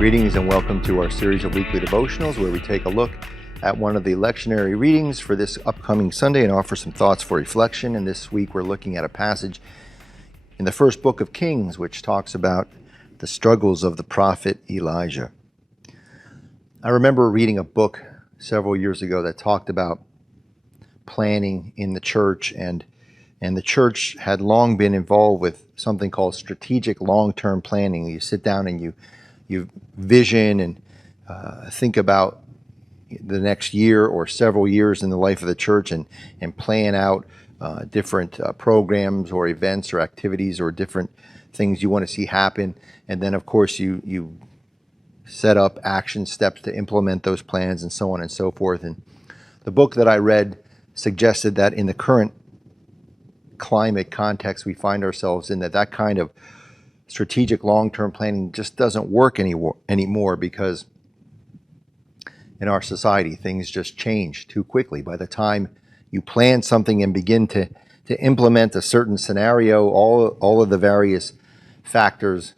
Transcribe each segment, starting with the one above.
Greetings and welcome to our series of weekly devotionals where we take a look at one of the lectionary readings for this upcoming Sunday and offer some thoughts for reflection. And this week we're looking at a passage in the first book of Kings, which talks about the struggles of the prophet Elijah. I remember reading a book several years ago that talked about planning in the church, and the church had long been involved with something called strategic long-term planning. You sit down and you vision and think about the next year or several years in the life of the church and plan out different programs or events or activities or different things you want to see happen. And then, of course, you set up action steps to implement those plans and so on and so forth. And the book that I read suggested that in the current climate context we find ourselves in, that kind of strategic long-term planning just doesn't work anymore because in our society things just change too quickly. By the time you plan something and begin to implement a certain scenario, all of the various factors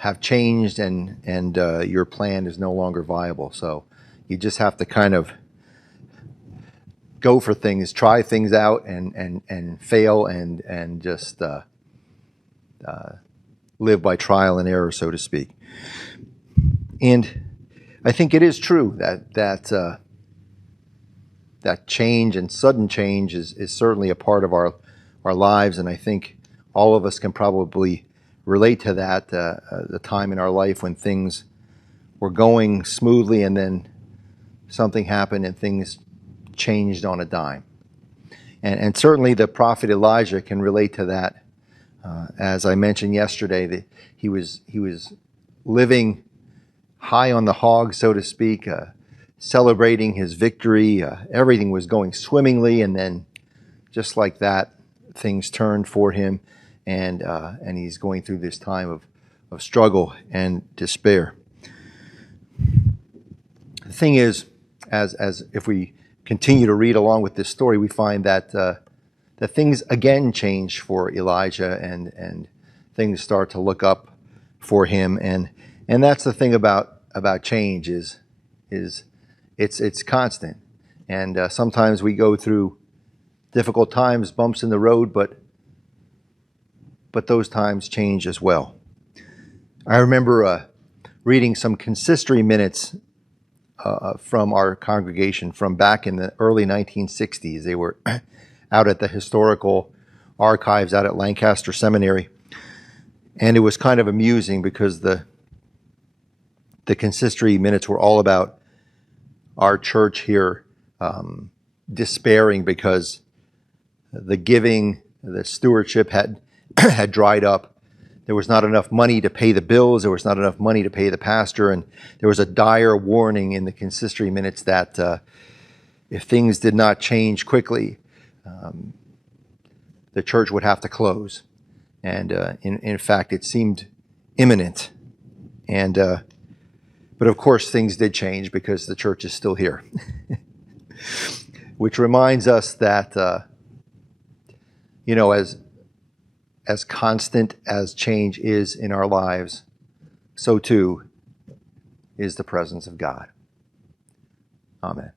have changed and your plan is no longer viable. So you just have to kind of go for things, try things out and fail and just live by trial and error, so to speak. And I think it is true that change and sudden change is certainly a part of our lives, and I think all of us can probably relate to that, the time in our life when things were going smoothly and then something happened and things changed on a dime. And certainly the prophet Elijah can relate to that. As I mentioned yesterday, that he was living high on the hog, so to speak, celebrating his victory. Everything was going swimmingly, and then just like that, things turned for him, and he's going through this time of struggle and despair. The thing is, as if we continue to read along with this story, we find that things again change for Elijah, and things start to look up for him, and that's the thing about change is it's constant, and sometimes we go through difficult times, bumps in the road, but those times change as well. I remember reading some consistory minutes from our congregation from back in the early 1960s. They were out at the historical archives out at Lancaster Seminary. And it was kind of amusing because the consistory minutes were all about our church here despairing because the giving, the stewardship had dried up. There was not enough money to pay the bills. There was not enough money to pay the pastor. And there was a dire warning in the consistory minutes that if things did not change quickly, the church would have to close. And in fact, it seemed imminent. And but of course, things did change because the church is still here. Which reminds us that, as constant as change is in our lives, so too is the presence of God. Amen.